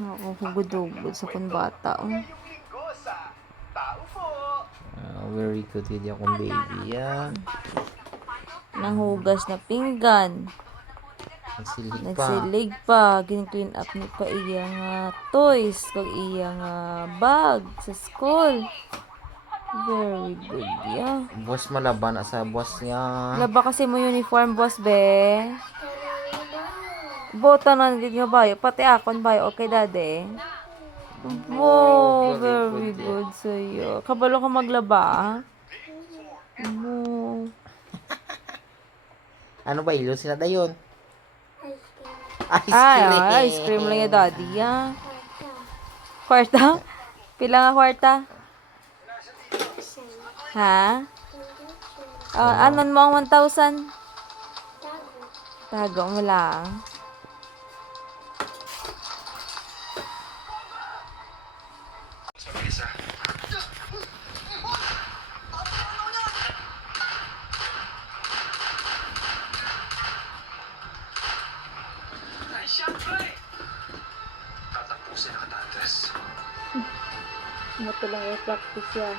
Oo, hugod-hugod sa kun bata. Very good yun akong baby. Nanghugas na pinggan. Nagsilig pa. Nagsilig pa. Gin-clean up ni pa iya nga toys. Kag iya nga bag sa school. Very good, yeah. Boss malaban na sa boss niya. Laba kasi mo uniform, boss, be. Bota na din nga bayo. Pati akon bayo. Okay, dade. Wow, very good sa'yo. Kabalo ka maglaba, ah? Wow. Ano ba ilo sila dayon? Ice Ay, cream. ice cream lang yung daddy, ah. Kwarta? Pila nga kwarta? Ha? Anon mo ang 1,000? Tago mo lang. Tatapusin na katantes. Mato lang yung practice ya.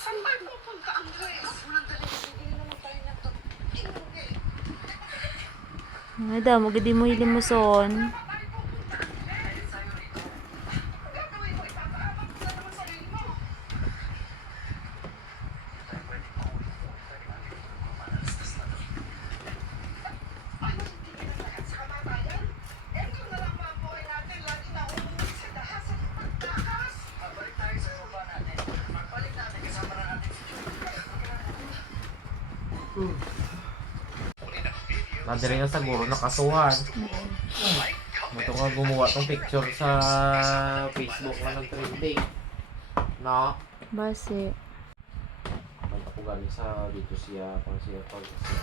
Saan ba pupunta, Andres? Walang dalis, hindi naman tayo nagtatinong eh. Ay daw, magadi mo hilimuson. Nadiri na siguro nakasuhan. Ito nga gumawa tong picture sa Facebook na nag-trending. No? Base. Banta ko galing sa dito siya pang siya pag siya.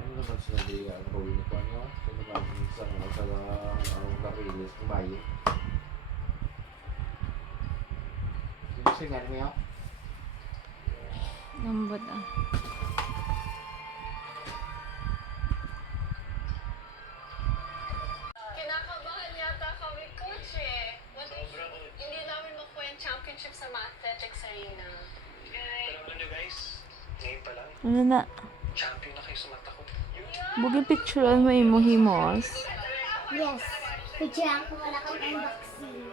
Ano naman sila di ang gawin ko ano? Sino ba ang karilis ng bayo? Sino siya gano'n niya? Lambot ah. Kinakabahan yata kami, coach eh. Hindi namin makuha yung championship sa athletics arena. Pero alam nyo guys, ngayon pa lang, Ano na? champion na kayo sa mata ko. Buging picturean mo imo himos. Yes. Picture ko wala kang unboxing.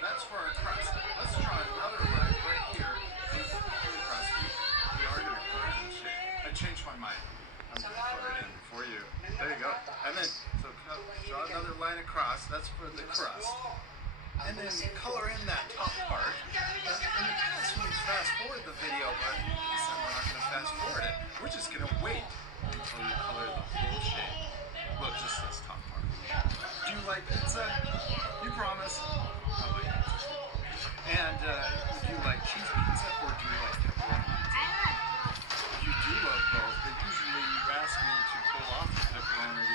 That's for our crust. Let's try another line right here. Really crusty. We are gonna put it in shape. I changed my mind. I'm gonna put it in for you. There you go. And then draw another line across. That's for the crust. And then color in that top part. In the past, we fast forward the video, but this time we're not gonna fast forward it. We're just gonna wait until you color the whole shape. Look, just this top part. Do you like pizza? You promise. I like pizza. And do you like cheese pizza or do you like pepperoni pizza? You do love both, but usually you ask me to pull off the pepperoni.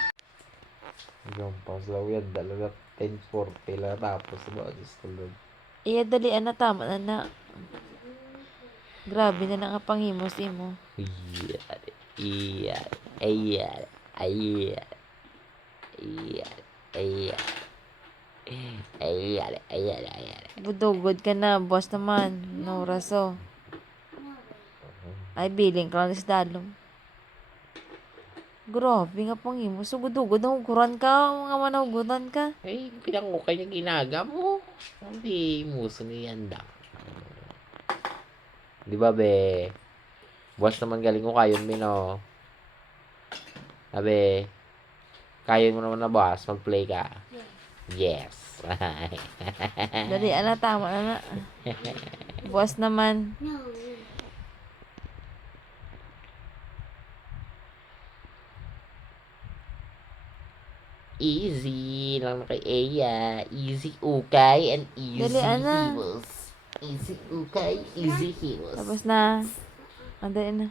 Yung paslaw yan, dalaga 10-4 lang tapos ba sa tulog. Iya dalian na tama na na. Grabe na nga panghimos imo. Iyan, iyan, iyan, iyan, iyan, iyan. Ayan, ayan, ayan. Budugod ka na, boss naman. No raso. Ay, biling ka lang sa dalom. Grabe nga pang imo. Sugod-ugod na huguran ka. Mga manahuguran ka. Eh, pinangukay niya ginaga mo. Hindi muso niyan da. Di ba, be? Buwas naman galing ko kayon, Mino. Sabi, kayon mo naman na, boss. Mag-play ka. Yes. Dali, ana, tama na. Buwas naman. No. Easy lang na kay Eya. Easy ukay and easy Dali, ana. heels. Easy ukay, easy heels. Tapos na. Andali na.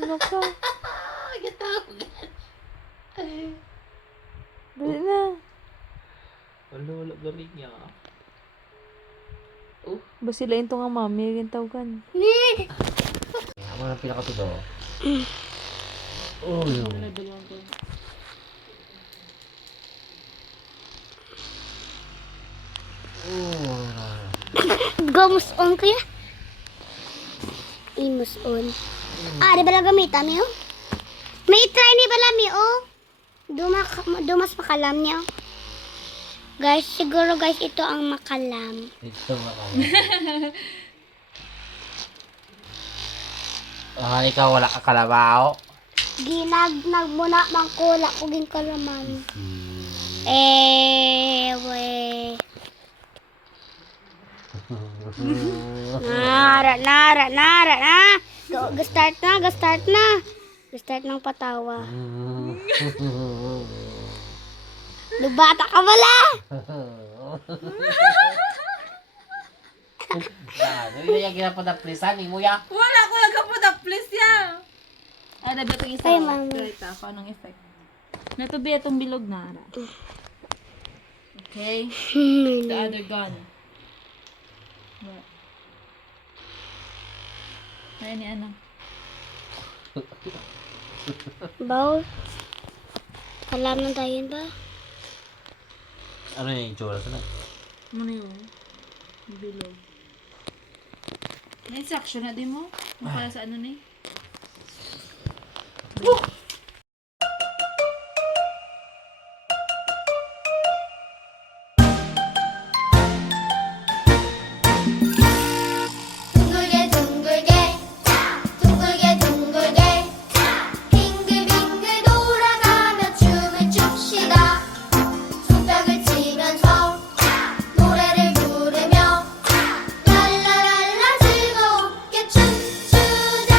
Ano ka? Dali na. Wala galing niya. Ba sila yung nga mami, yung tawagan. Ako na pinakatudo. Oh, yun. Gamus on kaya? Imus on. Ah, di ba lang gamitan niyo? May try ni ba lang niyo? Dumas makalam niyo. Guys, siguro guys ito ang makalam. Ito ako. Ikaw wala ka kalabaw. Ginag muna mangkula ko ging kalaman. We. Nara na. Ga-start na. Ga-start ng patawa. Lubata ka wala. Ano yung ginapadaplisan ni Muya? Wala ko nagkapuda, please ya. Ay, nabi itong isa. Ay, mama. Direkta, paano effect? Natubi itong bilog na. Okay. The other gun. What? Ay, ni ano? Baw. Alam na tayo ba? Ano yung itsura sa na? Ano yun? Bilog. May instruction na din mo? Para sa ano ni? 둥글게 둥글게 둥글게 둥글게 빙글빙글 돌아가며 춤을 춥시다. 손뼉을 치면서 노래를 부르며 랄라랄라 즐겁게 춤추자.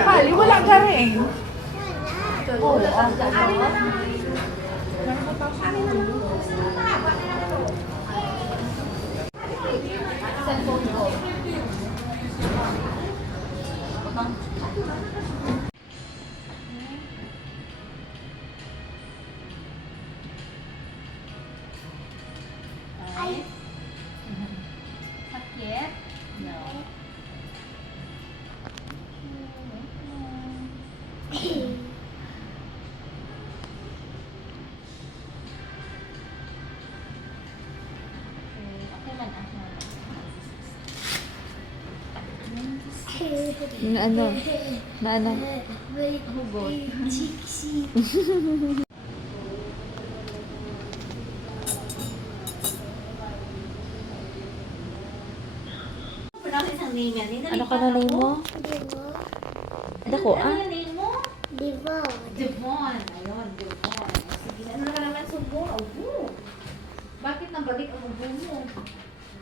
Pali, wala ka rin. Sakit? No. Okay man ah. Na ano? Na ano? Hugot. ang name yan? Ano ka na name mo? Diba? Dako, Ano ah? yung name mo? Diba? Devon. Ayun, Devon. Sige, ano na ka naman subo? Ubo. Bakit nabalik ang ubo mo?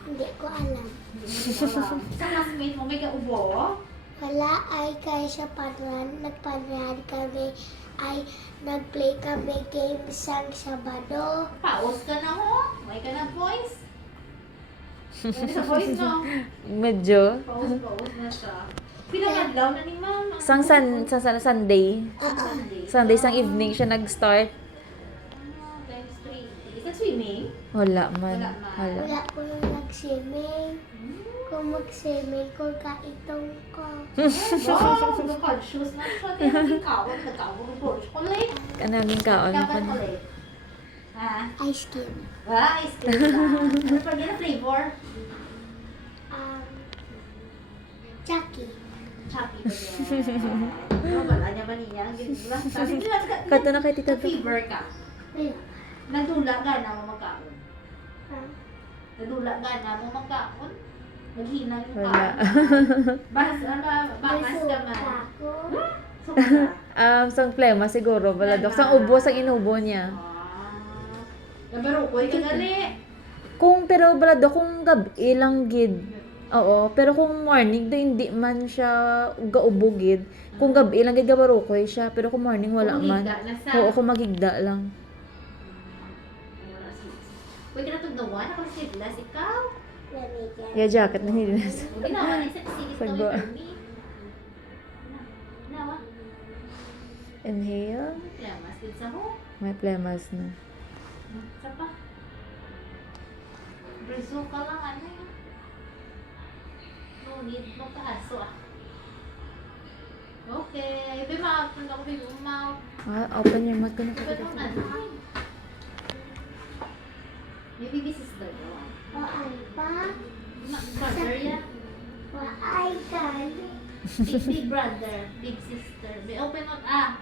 Hindi ko alam. Sa classmate mo, may kaubo? Wala ay kaya sa panran, nagpanran kami ay nag-play kami game sang Sabado. Paus ka na ho. May ka na voice. Ano sa voice no? Medyo. Paus na siya. Pinakadlaw na ni mama. Sunday. Sunday sang evening siya nag-start. Times 3. Is that swimming? Wala man. Wala man. Wala. Wala ko nang nag-swimming. Kung mag-swimming ko, kaitong ko. Wow, conscious na siya. Kaya nagkawag ko ulit. Kanaming kaon ko Kapan na. ulit? Ha? Ice cream. Ah, ice cream lang. Ano pa na flavor? Chucky. Choppy pa yan. Wala niya ba niya? Sabi nila, Kato na kay Tita Dok. fever ka. Wala. Nagdula ka na mo magkaon. Ha? Nagdula ka na mo magkaon. Maghina yung Wala. Bakas ka man. Ako. Suka. Sang plema siguro. Wala dok. Sang ubo, sang inubo niya. Nabarukoy ka gali. Pero wala dok, kung gabi lang gid. Oo, pero kung morning do hindi man siya gaubugid. Kung gabi lang gid gabarukoy siya, pero kung morning wala Kung man. higda na sa- Oo, kung magigda lang. Uy, kinatugnawan ako si Blas, ikaw. Lamigyan. Yeah, jacket na nilas. Ginawa niya sa sigis Sagwa. kami for me. Ginawa. Inhale. Lamas din sa ho. May plemas na. Sa pa. Breso ka lang, ano yun? No need mo kahaso ah. Okay. May ma-open ako, may ma-open Open your mouth ko na mo ano. May baby sister daw. Paay pa. Brother yan. Paay ka. Big brother, big sister. May open out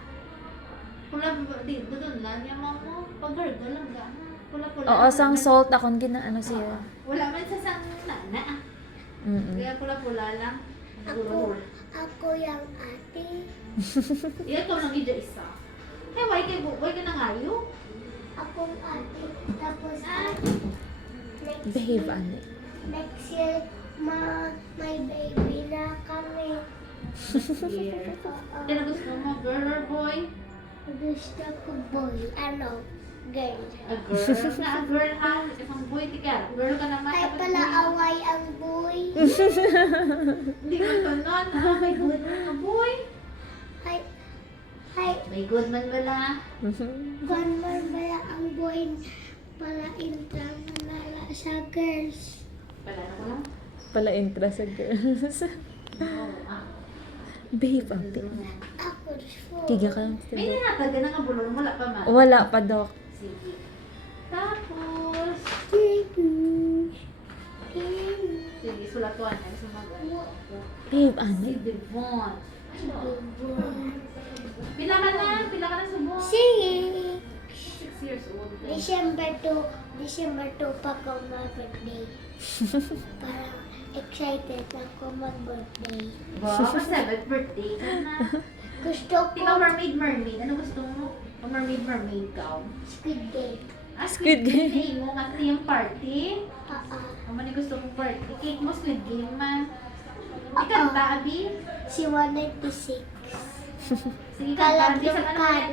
Pula dito doon lang yung mga mo. Pag-gargle lang ka. Pula-pula. Oo, sang salt akong ginaano siya. Wala man sa sang nana. Kaya pula-pula lang. Ako yung ate. Ikaw nang ida isa. Eh, why ka nangayo? Akong ate. Tapos next Behave, year, ane. next year, may baby na kami. Here. Kaya gusto mo, girl or boy? Gusto ko boy. Ano? Girl. A girl. Na a girl ha? Isang boy, tika. Girl ka naman. Ay pala away ang boy. Hindi ko ito nun. May good man na boy. Ay, ay, May good man wala. gunman bala ang boy. Pala intrang nala sa girls. Pala na ko lang. Pala intra sa girls. Behave, ate. Ako so. Tiga ka lang. May ninatag ka na nga bulol. Wala pa man. Wala pa, Dok. Sige. Tapos, sige, sulatuan na sa mga. Behave, Si ane. Devon. Pila ka na? Pila ka na subo? Sige. 6 years old. December 2 pa ko mag-birthday. Parang excited ako mag-birthday. Wow, pa 7th birthday ka na. Gusto ko Ikaw mermaid. Ano gusto mo? O mermaid ka? Squid Game. Squid Game. Game mo nga yung party. Oo. Ano ni gusto mong party? Cake mo, Squid Game man. Ikanta, Abi? Si 196. Sige, kanta. Abi, sa ano Kalagdukan.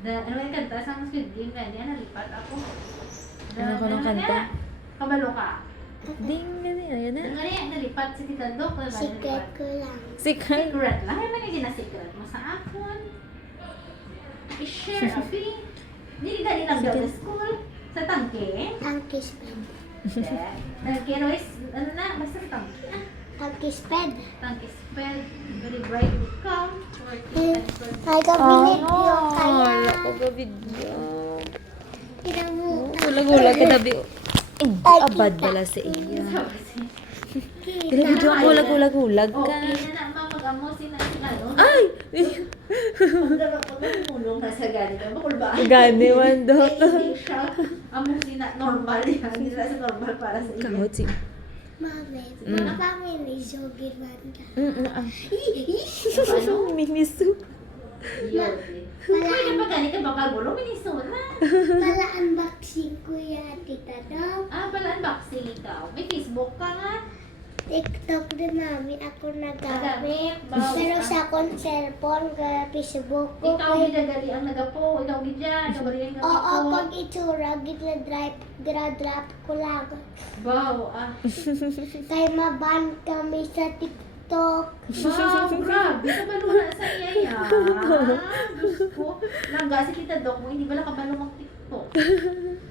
yan? Ano yung kanta sa Squid Game? Ganyan, nalipat ako. Ano ko ng kanta? Kabalo ka. Ding, ganyan. Ayan na. Ano yan, nalipat si Tita Dok. Secret ko lang. Secret. Secret lang. Ano yung gina-secret mo sa akin? I-share, Abi. Hindi ka lang daw sa school. Sa tangke. Tangke sped. Tangke, Royce. Ano na? Basta sa tangke. Tangke sped. Tangke spell. Very bright ikaw. Ay, kabinet yun. Kaya, Wala ko ba video? kinamu. Gulag-gulag ka na, Bi. Abad bala sa iya. Kaya video ako gulag-gulag ka. Okay na na, mag-amo sina ano. Ay! Pag-mulong na sa gani ka. Bakul ba? Gani man, Dok. Hindi siya. Amo sina normal yan. Hindi na sa normal para sa iyo. Kamot si. Mami, mami ni Jogi Banda. Miniso. Pwede pa gani ka bakal bulo, Minnesota. Pala unboxing ko yan, Tita Dog. Ah, pala unboxing ikaw. May Facebook ka nga. TikTok din namin ako nagamit. Bago Pero ka. sa akong cellphone, kaya Facebook ko. Ikaw gidagali ang nagapo, ikaw gidya, ikaw bali ang Oo, nagapo. pag itsura, ginadrop ko lang. Wow, Kaya maban kami sa TikTok. Wow, grabe ka baluna sa iya ya. Diyos ko. Langga si Tita Doc mo, hindi pala kabalo mag-TikTok.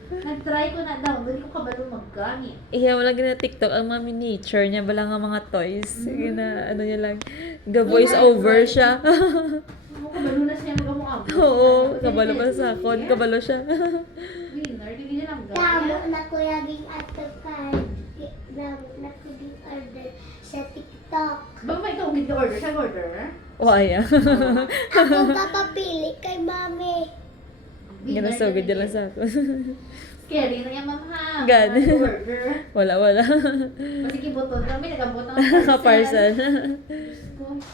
Nag-try ko na daw, hindi ko kabalo maggamit. Iya, wala gina TikTok. Ang mga miniature niya, wala nga mga toys. Gina, ano niya lang. Ga-voice over siya. Ako kabalo na siya mag-amuang. Oo, kabalo pa sa akon. Kabalo siya. Winner, hindi niya lang Tamo gaya. na ko laging atapad. Na ko din order sa TikTok. Ba may ikaw gid order siya order? Waya. Ako kapapili kay mami. Gina so good lang sa ako. Scary na yung mamha. God. Order. Wala. Kasi kibuton kami, nagabot ng Parcel.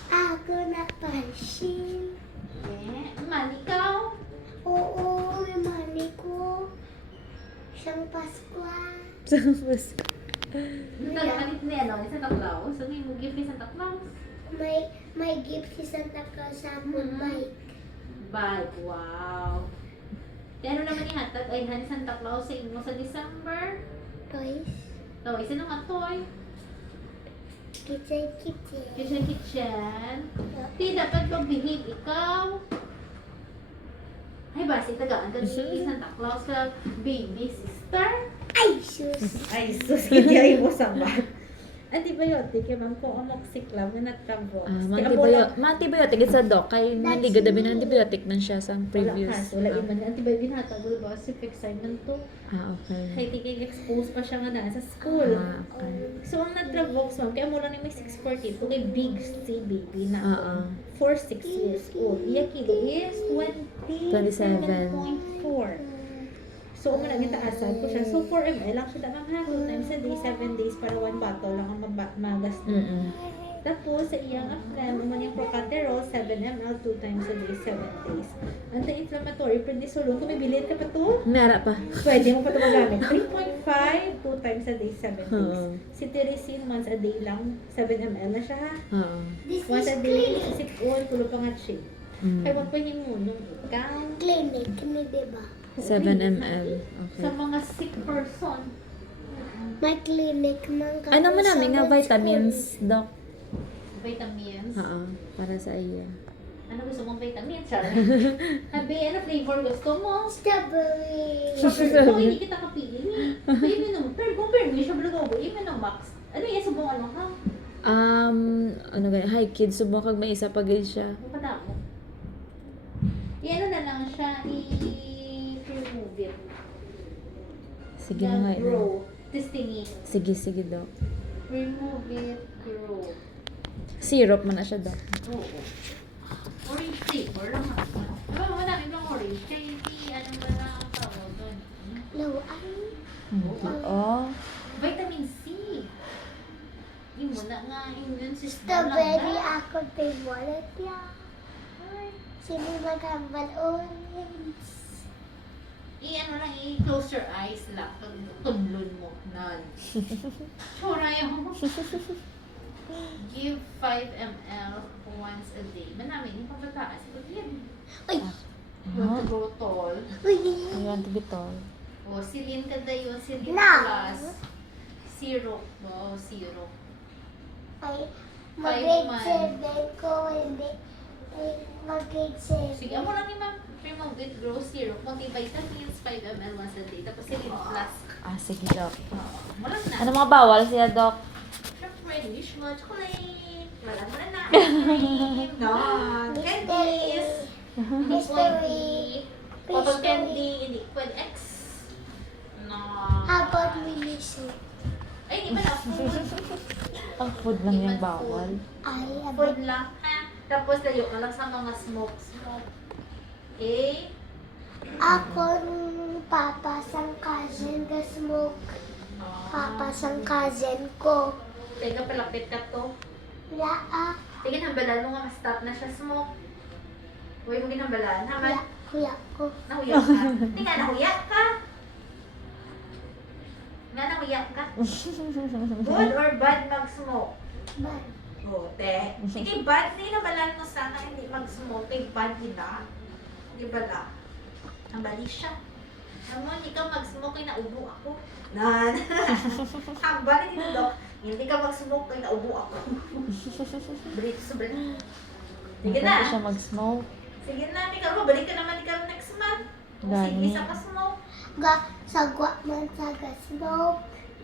Ako na pansin. Man, ikaw? Oo, may mali ko. Siyang Pasko. Nagkakanit ni ano, ni Santa Claus. Ano yung gift ni Santa Claus? May gift si Santa Claus sa akong bike. Bye. Wow. Di ano naman ihatag ay ni Santa Claus sa inyo sa December? Toys. Toy, sino nga toy? Kitchen. Kitchen. Di dapat mag-behave ikaw. Ay, basi tagaan ka ni Santa Claus ka baby sister. Ay, sus. Ay, sus, kaya mo sabat. Antibiotic, yung ko amoxiclav lang na natrabo. Antibiotic sa doc. Kaya naliga dabi ng antibiotic man siya sa previous. Wala iman na antibiotic hatag ba si Fexime to. Okay. Kaya tigil expose pa siya nga na sa school. Okay. So, ang natravox ma'am, kaya mula na may 642, kay big C baby na Oo. 4-6 years old. Iya kilo is 27.4. So, umuna gitaasan ko siya. So, 4 ml lang siya ma'am ha. 2 times a day, 7 days para 1 bottle lang ang magastos. Tapos, sa iyang afghan, naman yung Procaterol, 7 ml, 2 times a day, 7 days. Anti-inflammatory, prednisolone, kung may bilhin ka pa to, Meron pa. pwede mo pa ito magamit. 3.5, 2 times a day, 7 days. Oo. Cetirizine, once a day lang, 7 ml na siya ha. Oo. This Once is a day, clinic. sipon, pulo pa nga siya. Kaya magpahimunong ikaw. Clinic, ni diba? 7 ml. Okay. Sa mga sick person. May clinic man kami Ano mo namin nga sa vitamins, doc? Vitamins. Oo. Para sa iya. Ano gusto mong vitamins? Charlie? Habi, ano flavor gusto mo? Strawberry. So, hindi kita kapili. Iminom. Pero kung permission, blago, Iminomax. Ano yan? Subong ano ka? Ano ganyan? Hi kids, subong kag may isa pagay siya. Ano pa na ako? I-ano na lang siya, i-remove it. Sige na nga. Grow. Testing it. Sige, doc. Remove it, grow. Syrup man na siya, doc. Oo. Orange flavor lang ako. Diba, madami bang orange? Kaya hindi, ano ba na ang tawag doon? No, ay. Oh. Vitamin C. Yung muna nga, immune system Strawberry lang. ako favorite niya. Sino magambal orange? I-ano lang, i-close your eyes lang. Tumlon mo. None. Tsura yung give 5 ml once a day. Manami, yung pagbataan. Siguro yan. Ay! Want to grow tall. Uy! I want to be tall. O, silin ka da yun. Silin Na. plus. Syrup. O, syrup. Ay, 5 mag-grade months. 7 ko, hindi. Ay, mag-grade 7. Sige, amo lang ni ma'am. Remove with grow syrup. Multivitamins, 5 ml once a day. Tapos silin plus. Sige, doc. Wala na. Ano mga bawal siya, doc? Siyempre, usual chocolate. Wala mo na. No. Candies. Mystery. Cotton candy. Hindi. Pwede X. No. How about Milisu? Ay, di ba na food? Ang food lang yung bawal. Ay, Food lang, ha? Tapos layo ka lang sa mga smoke. Okay? Ako papa sang cousin ga smoke. Papa pasang cousin ko. Teka, palapit ka to. Wala ah. Tingin, hambalan mo nga, stop na siya smoke. Huwag mo ginhambalan, ha, man? Kuya ko. Nahuyak ka. Hindi nga, nahuyak ka. Nga, nahuyak ka. Good or bad mag-smoke? Bad. O, te. Sige, bad. Hindi nabalan mo sana hindi mag-smoke. Kay bad nila. Di ba la? Ang bali siya. Alam mo, hindi ka mag-smoke, kay naubo ako. Nan. Ang bali dito, Dok. Hindi ka mag-smoke, kay naubo ako. Brito sa bali. Sige Hindi na. siya mag-smoke. Sige na, ikaw mo. Balik ka naman ikaw next month. Kung sige, Gani. isa ka smoke. Sagwa man sa smoke.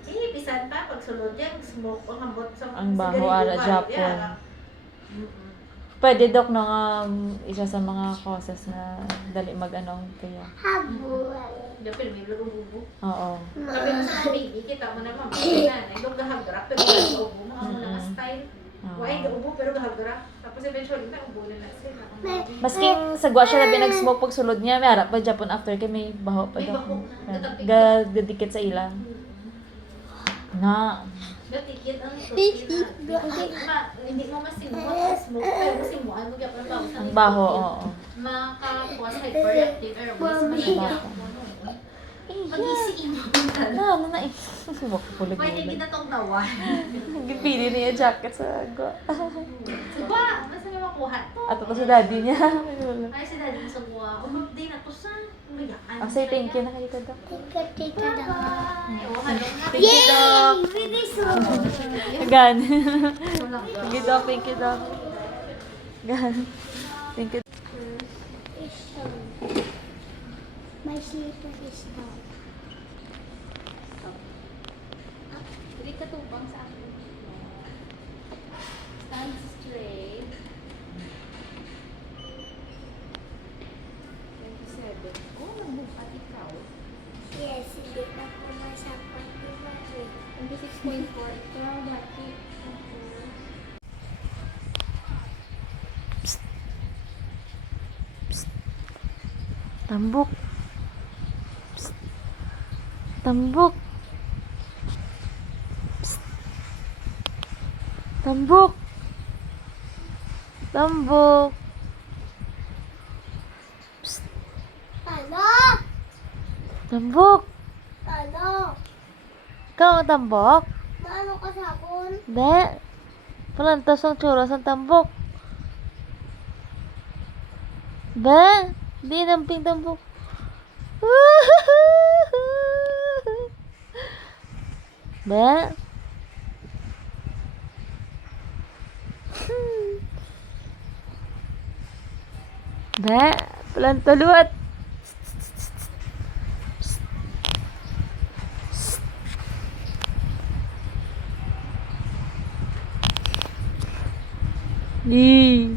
Eh, pisan pa. Pag sulod yan, smoke o hambot sa Ang baho, sigarilyo ara, ba? Japon. Yeah. Mm-mm. Pwede, Dok, na nga isa sa mga causes na dali mag-ano kaya. Habol. Japon, may lugo-lugo. Oo. Sabi mo sa baby, kita mo naman, na, ito gahagrap, pero gaubo mo, ang mga style. Why, gaubo, pero gahagrap. Tapos eventually, naubo na sila. Masking sagwa siya na binag-smoke pag sulod niya, may harap pa Japon after kay may baho pa May daw. baho na. Gadikit sa ilang. Na. Gatikit ang hindi mo masimuan ang smoke, pero masimuan mo kaya parang bago sa Ang baho, oo. Makakuha sa hyperactive airways, malaya. Mag-isiin mo. Ano na eh. Wakupulig Pwede mo. kita tong nawan. Gipili niya yung jacket sa agwa. Diba? Basta may makuha to. At ito sa daddy niya. Ay, si daddy mo sa buwa. Umabday na to sa mayaan. I'll say thank you na kayo Dok. Tita daw. Oo, hello nga. Thank you, Dok. Really so. Gan. Thank you, Dok. Thank you, Dok. Gan. Thank you. My slipper is down. Hindi ka tubang sa akin. Stand straight. 27. Oh, nagbukat ikaw. Yes, hindi na po masapat ni Mami. 26.4 ikaw. Bakit? Tambok. Psst. Tambok. Psst. Tambok. Tambok. Psst. Ano? Tambok. Ano? Ikaw ang tambok? Maano ka sabon? Hindi. Palantas ang tsura sa tambok. Ba? Hindi namping tambok. Ba? Ba? Palantaluat. Ih.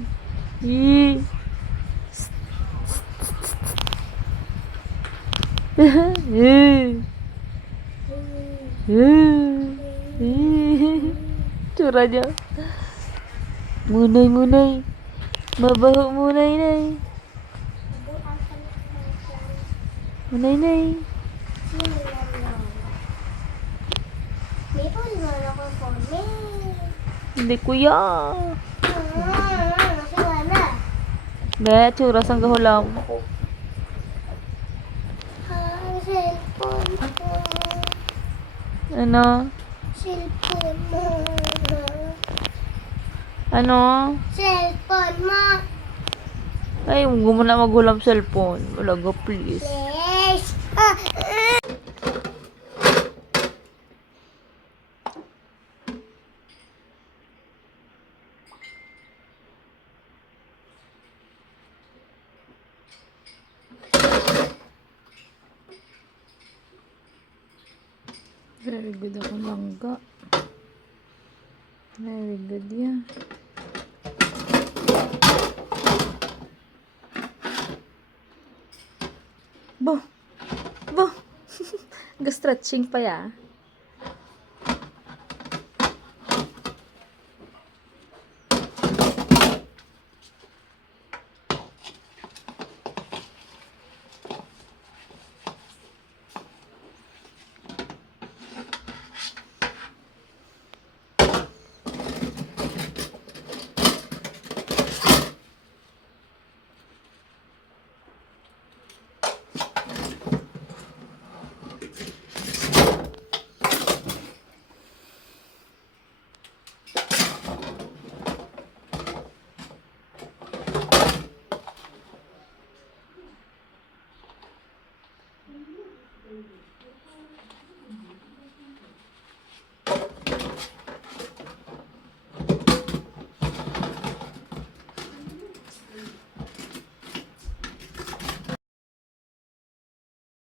Tsura niya. Munay. Mabaho munay. Munay. May pulmon ako po. Hindi kuya. Kasi wala. Ba, tsura sang gahulam. Ang cellphone ko. Ano? Cellphone mo. Ano? Cellphone mo. Ay, huwag mo na maghulam cellphone. Walaga, please. Yes. Very good ako langga. Very good yan. Bo! Ga-stretching pa ya.